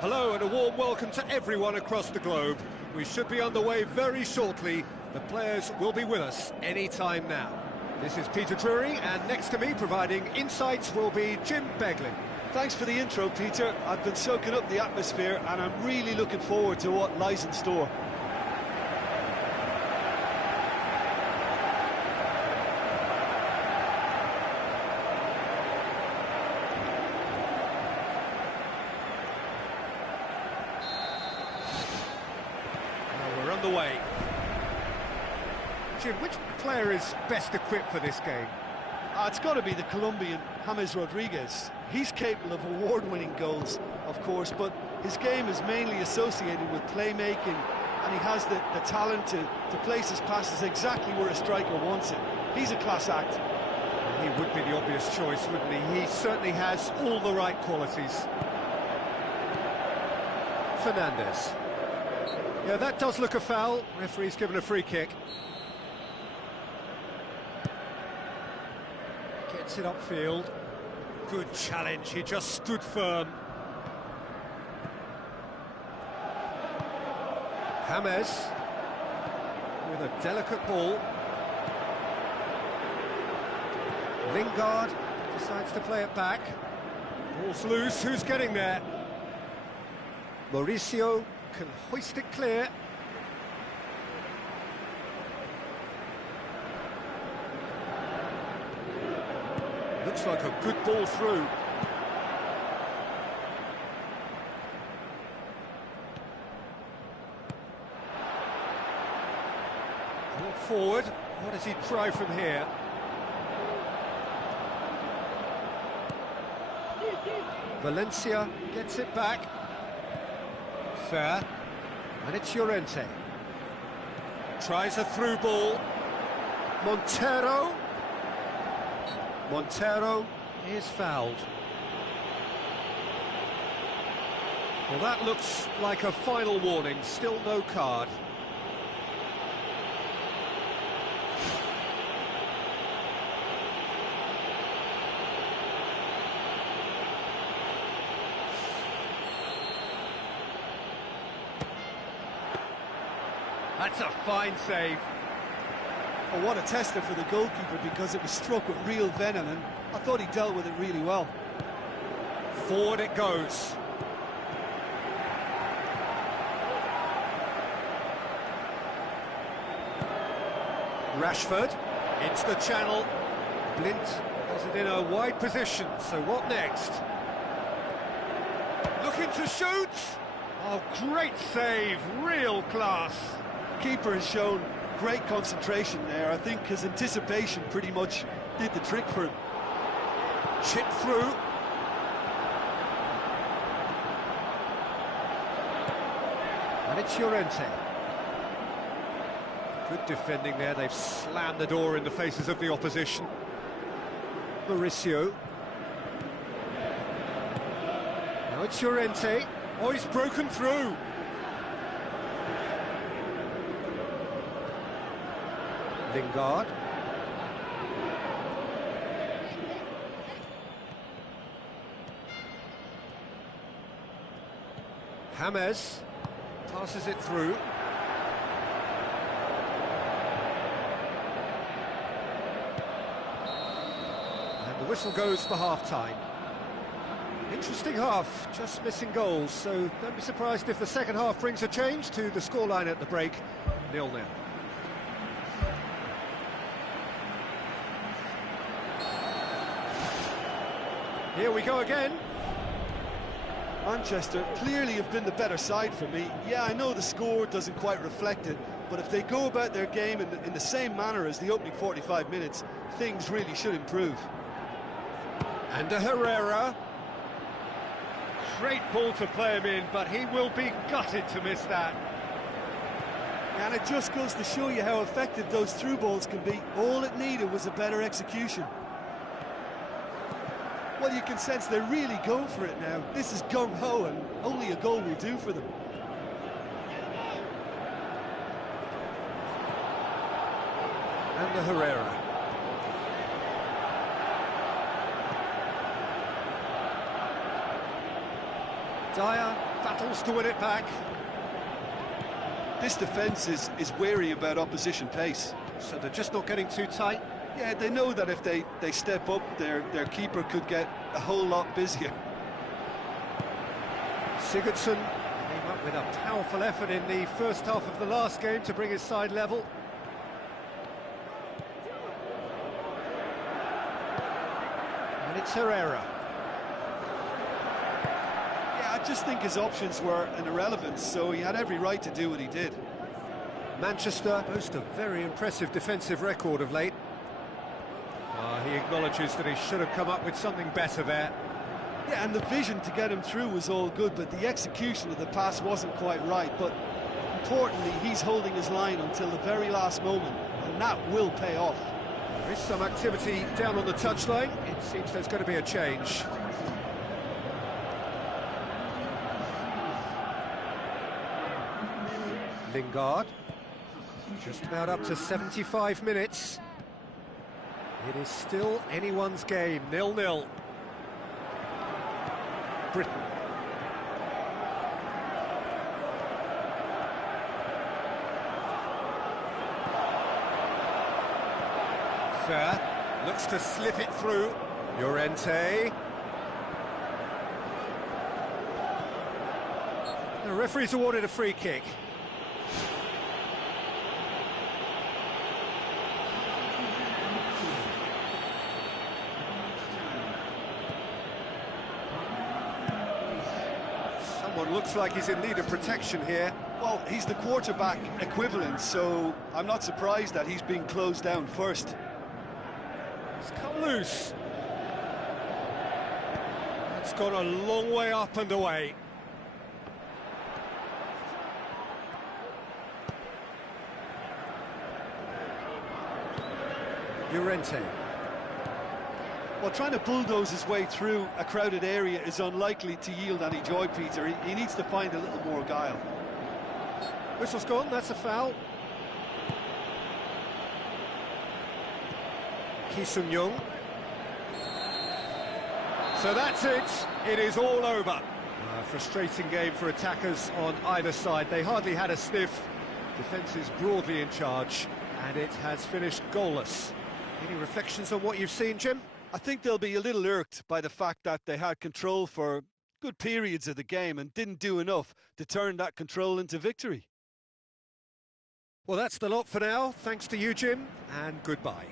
Hello and a warm welcome to everyone across the globe. We should be underway very shortly. The players will be with us any time now. This is Peter Drury, and next to me providing insights will be Jim Begley. Thanks for the intro, Peter. I've been soaking up the atmosphere and I'm really looking forward to what lies in store. Underway. Jim, which player is best equipped for this game? It's got to be the Colombian James Rodriguez. He's capable of award-winning goals, of course, but his game is mainly associated with playmaking, and he has the talent to place his passes exactly where a striker wants it. He's a class act. He would be the obvious choice, wouldn't he? He certainly has all the right qualities. Fernandez. Yeah, that does look a foul. Referee's given a free kick. Gets it upfield. Good challenge, he just stood firm. James with a delicate ball. Lingard decides to play it back. Ball's loose, who's getting there? Mauricio can hoist it clear. Looks like a good ball through. Ball forward. What does he try from here? Valencia gets it back. Fair, and it's Llorente. Tries a through ball. Montero is fouled. Well, that looks like a final warning, still no card. That's a fine save. Oh, what a tester for the goalkeeper, because it was struck with real venom, and I thought he dealt with it really well. Forward it goes. Rashford into the channel. Blind has it in a wide position, so what next? Looking to shoot. Oh, great save, real class. Keeper has shown great concentration there. I think his anticipation pretty much did the trick for him. Chip through. And it's Llorente. Good defending there, they've slammed the door in the faces of the opposition. Mauricio. Now it's Llorente. Oh, he's broken through. Lingard. James passes it through. And the whistle goes for half-time. Interesting half, just missing goals, so don't be surprised if the second half brings a change to the scoreline at the break, 0-0. Here we go again. Manchester clearly have been the better side for me. Yeah, I know the score doesn't quite reflect it, but if they go about their game in the same manner as the opening 45 minutes, things really should improve. And Herrera. Great ball to play him in, but he will be gutted to miss that. And it just goes to show you how effective those through balls can be. All it needed was a better execution. Well, you can sense they're really going for it now. This is gung-ho, and only a goal will do for them. And Herrera. Dyer battles to win it back. This defence is wary about opposition pace. So they're just not getting too tight. Yeah, they know that if they step up, their keeper could get a whole lot busier. Sigurdsson came up with a powerful effort in the first half of the last game to bring his side level. And it's Herrera. I just think his options were an irrelevance, so he had every right to do what he did. Manchester boast a very impressive defensive record of late. He acknowledges that he should have come up with something better there. Yeah, and the vision to get him through was all good, but the execution of the pass wasn't quite right. But importantly, he's holding his line until the very last moment, and that will pay off. There is some activity down on the touchline. It seems there's going to be a change. Lingard, just about up to 75 minutes. It is still anyone's game, 0-0. Britain. Fair, looks to slip it through. Llorente. The referee's awarded a free kick. Someone looks like he's in need of protection here. Well, he's the quarterback equivalent, so I'm not surprised that he's being closed down first. It's come loose. It's gone a long way up and away. Llorente. Well, trying to bulldoze his way through a crowded area is unlikely to yield any joy, Peter. He needs to find a little more guile. Whistle's gone, that's a foul. Ki Sung-young. So that's it. It is all over. A frustrating game for attackers on either side. They hardly had a sniff. Defence is broadly in charge, and it has finished goalless. Any reflections on what you've seen, Jim? I think they'll be a little irked by the fact that they had control for good periods of the game and didn't do enough to turn that control into victory. Well, that's the lot for now. Thanks to you, Jim, and goodbye.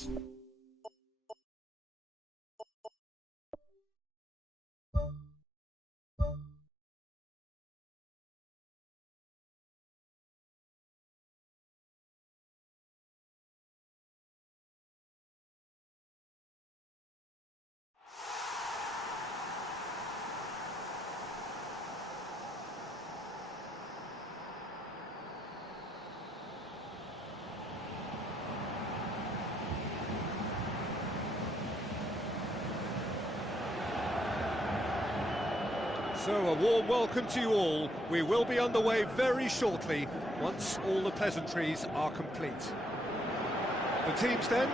So a warm welcome to you all. We will be underway very shortly, once all the pleasantries are complete. The teams then,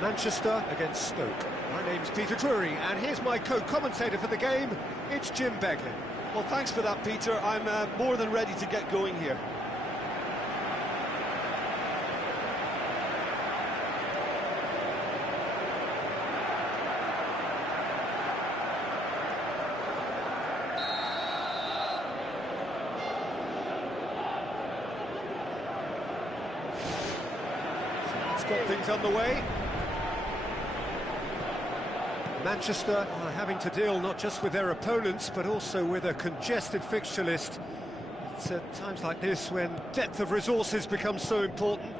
Manchester against Stoke. My name's Peter Drury, and here's my co-commentator for the game, it's Jim Beglin. Well, thanks for that, Peter. I'm more than ready to get going here. Got things underway. Manchester are having to deal not just with their opponents but also with a congested fixture list. It's at times like this when depth of resources becomes so important.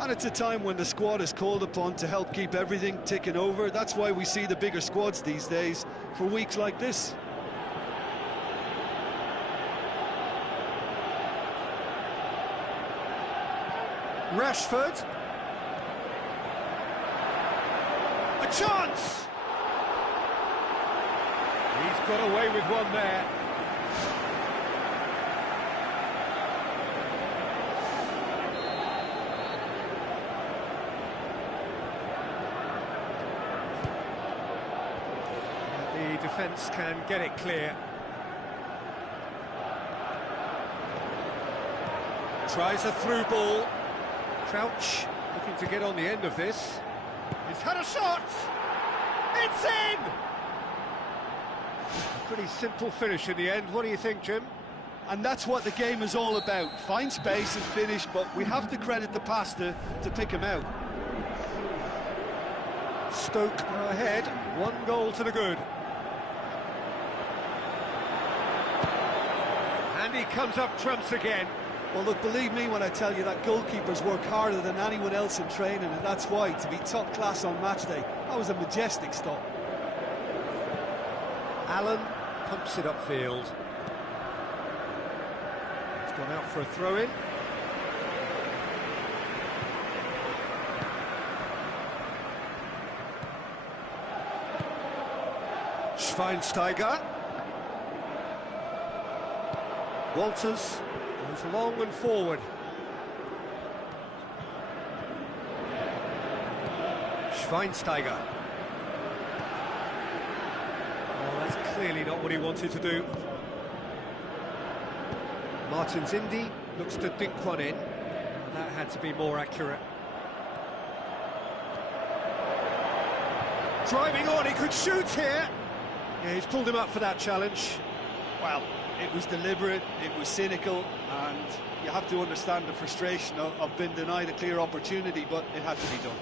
And it's a time when the squad is called upon to help keep everything ticking over. That's why we see the bigger squads these days for weeks like this. Rashford. A chance! He's got away with one there. The defence can get it clear. Tries a through ball. Crouch looking to get on the end of this. He's had a shot! It's in! A pretty simple finish in the end. What do you think, Jim? And that's what the game is all about. Find space and finish, but we have to credit the pass to pick him out. Stoke are ahead, 1 goal to the good. And he comes up trumps again. Well, look, believe me when I tell you that goalkeepers work harder than anyone else in training, and that's why, to be top class on match day, that was a majestic stop. Allen pumps it upfield. It's gone out for a throw-in. Schweinsteiger. Walters goes long and forward. Schweinsteiger. Oh, that's clearly not what he wanted to do. Martins Indy looks to dink one in. That had to be more accurate. Driving on, he could shoot here. Yeah, he's pulled him up for that challenge. Well, it was deliberate, it was cynical, and you have to understand the frustration of being denied a clear opportunity, but it had to be done.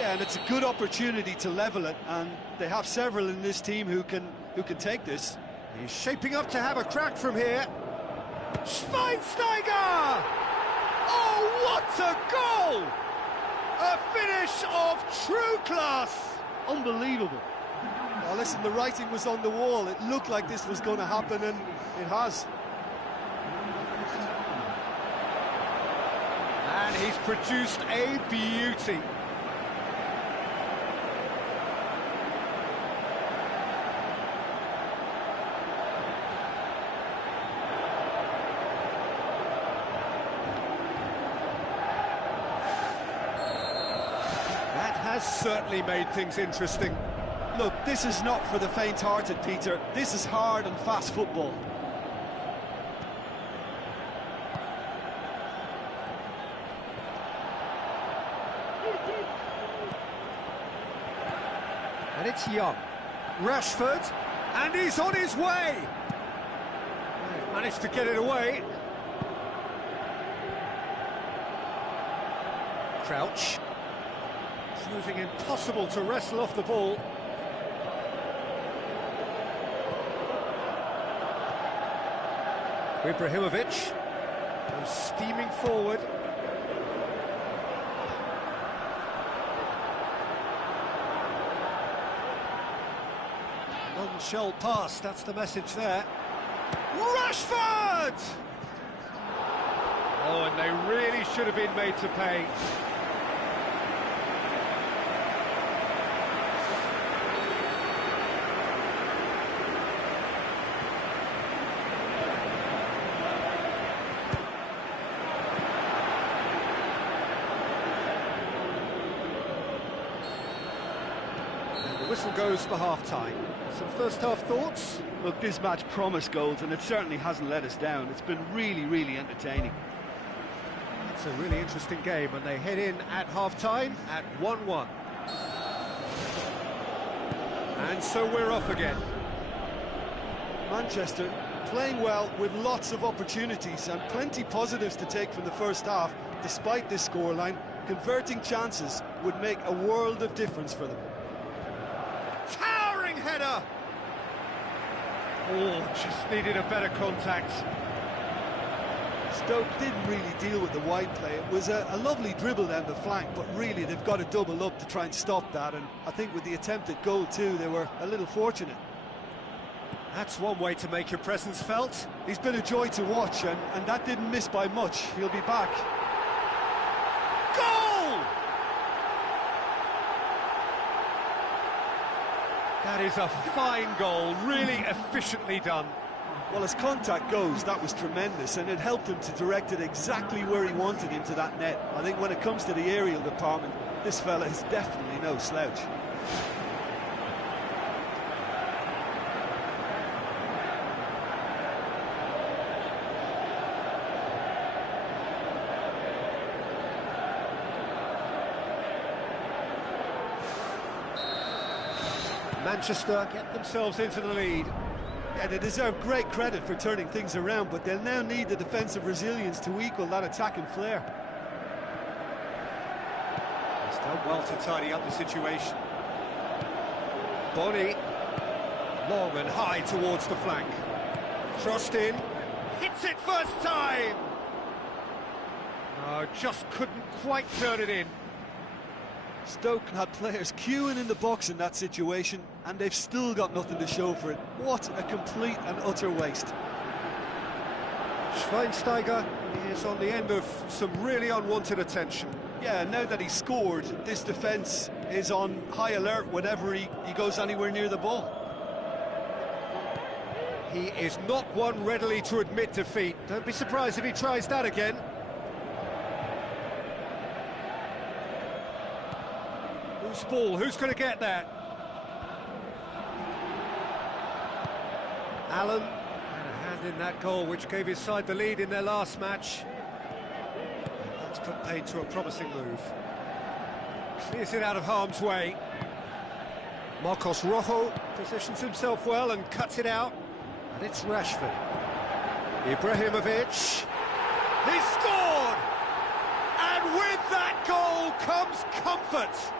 Yeah, and it's a good opportunity to level it, and they have several in this team who can take this. He's shaping up to have a crack from here. Schweinsteiger! Oh, what a goal! A finish of true class! Unbelievable. Well, listen, the writing was on the wall. It looked like this was going to happen, and it has. And he's produced a beauty. Has certainly made things interesting. Look, this is not for the faint-hearted, Peter. This is hard and fast football. And it's Young. Rashford, and he's on his way. Managed to get it away. Crouch. Proving impossible to wrestle off the ball. Ibrahimovic goes steaming forward. None shall pass, that's the message there. Rashford! Oh, and they really should have been made to pay. The whistle goes for half-time. Some first-half thoughts? Look, this match promised goals, and it certainly hasn't let us down. It's been really, really entertaining. It's a really interesting game, and they head in at half-time at 1-1. And so we're off again. Manchester playing well with lots of opportunities and plenty positives to take from the first half. Despite this scoreline, converting chances would make a world of difference for them. Towering header! Oh, just needed a better contact. Stoke didn't really deal with the wide play. It was a lovely dribble down the flank, but really they've got to double up to try and stop that, and I think with the attempted goal too, they were a little fortunate. That's one way to make your presence felt. He's been a joy to watch, and that didn't miss by much. He'll be back. Goal! That is a fine goal, really efficiently done. Well, as contact goes, that was tremendous, and it helped him to direct it exactly where he wanted into that net. I think when it comes to the aerial department, this fella is definitely no slouch. Manchester get themselves into the lead. Yeah, they deserve great credit for turning things around, but they'll now need the defensive resilience to equal that attacking flair. He's done well to tidy up the situation. Bonnie, long and high towards the flank. Crossed in, hits it first time! Oh, just couldn't quite turn it in. Stoke had players queuing in the box in that situation, and they've still got nothing to show for it. What a complete and utter waste. Schweinsteiger is on the end of some really unwanted attention. Yeah, now that he's scored, this defence is on high alert whenever he goes anywhere near the ball. He is not one readily to admit defeat. Don't be surprised if he tries that again. Loose ball, who's going to get that? Allen had a hand in that goal, which gave his side the lead in their last match. That's put paid to a promising move. Clears it out of harm's way. Marcos Rojo positions himself well and cuts it out. And it's Rashford. Ibrahimovic. He's scored! And with that goal comes comfort.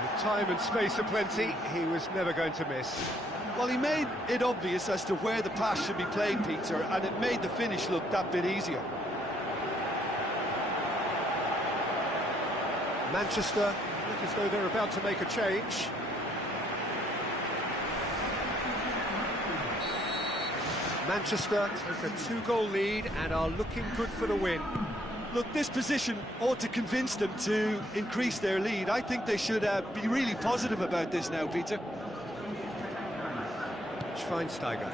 With time and space aplenty, he was never going to miss. Well, he made it obvious as to where the pass should be played, Peter, and it made the finish look that bit easier. Manchester look as though they're about to make a change. Manchester take a 2-goal lead and are looking good for the win. Look, this position ought to convince them to increase their lead. I think they should be really positive about this now, Peter. Schweinsteiger.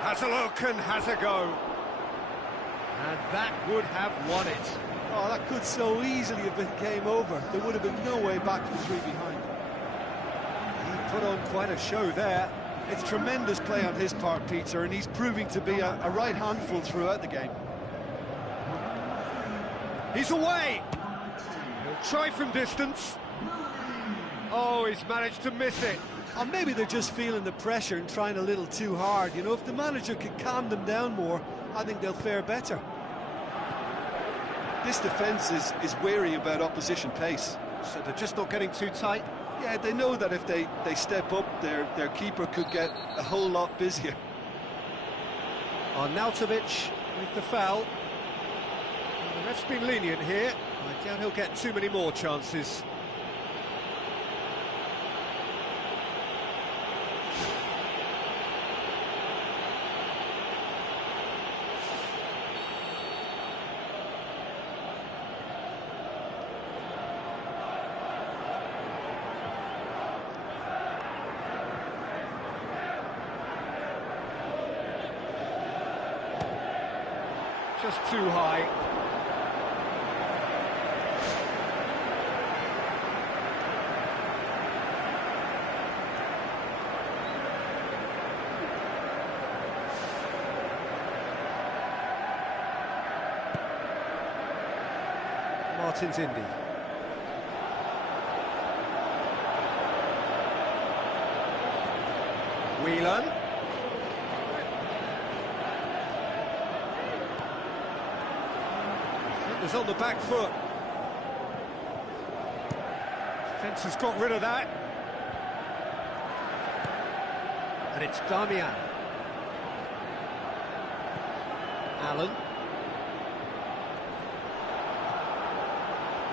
Has a look and has a go. And that would have won it. Oh, that could so easily have been game over. There would have been no way back from 3 behind. He put on quite a show there. It's tremendous play on his part, Peter, and he's proving to be a right handful throughout the game. He's away. He'll try from distance. Oh, he's managed to miss it. Or maybe they're just feeling the pressure and trying a little too hard. You know, if the manager could calm them down more, I think they'll fare better. This defence is wary about opposition pace. So they're just not getting too tight. Yeah, they know that if they step up, their keeper could get a whole lot busier. Arnautovic with the foul. Well, the ref's been lenient here. I doubt he'll get too many more chances. Just too high. Martin's Indy. Whelan. Defender's on the back foot. Defence has got rid of that. And it's Damian. Allen.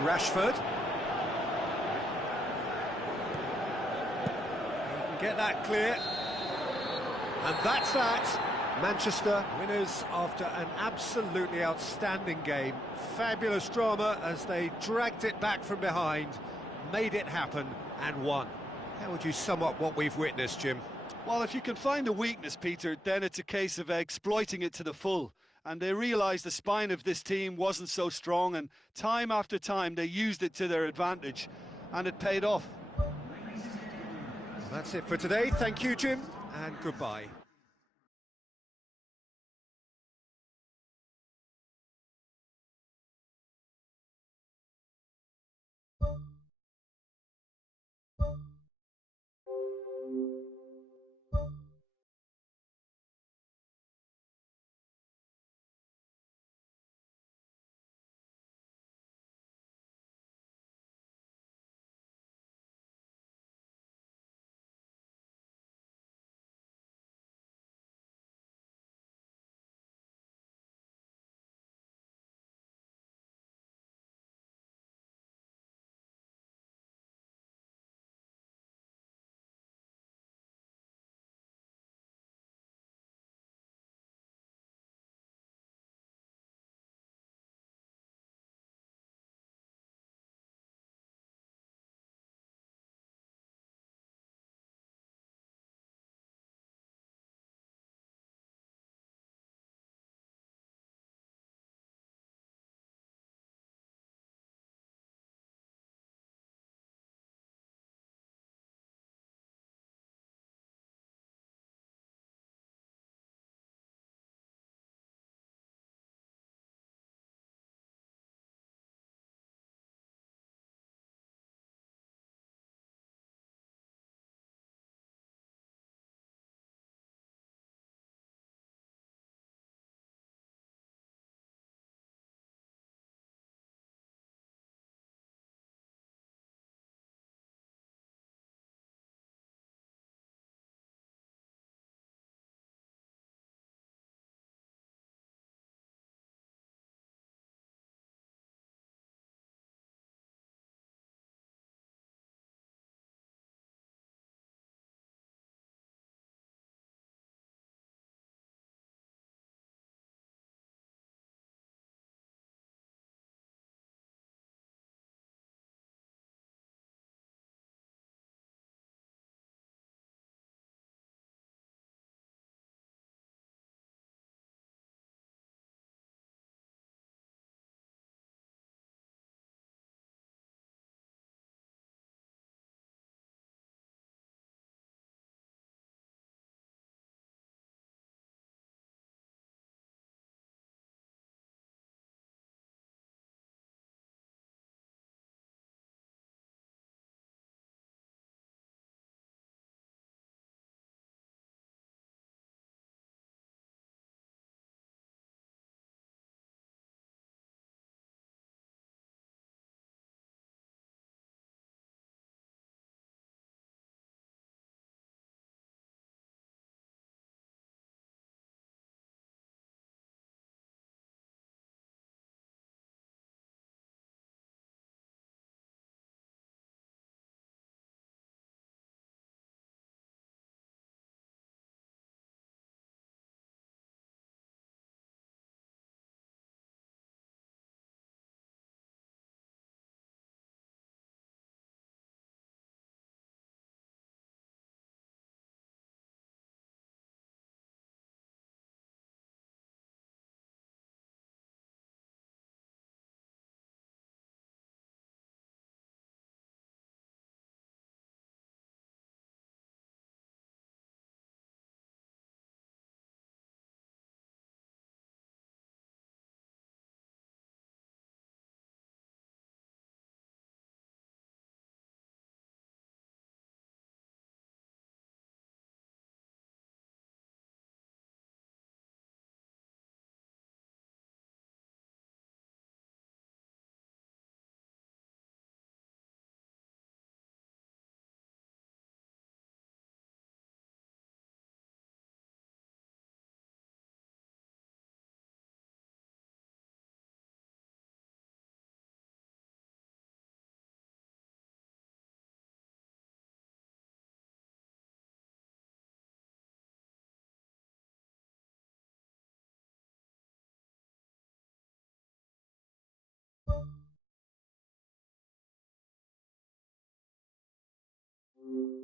Rashford. He can get that clear. And that's that. Manchester winners after an absolutely outstanding game. Fabulous drama as they dragged it back from behind, made it happen and won. How would you sum up what we've witnessed, Jim? Well, if you can find a weakness, Peter, then it's a case of exploiting it to the full. And they realised the spine of this team wasn't so strong, and time after time they used it to their advantage, and it paid off. Well, that's it for today. Thank you, Jim, and goodbye. you.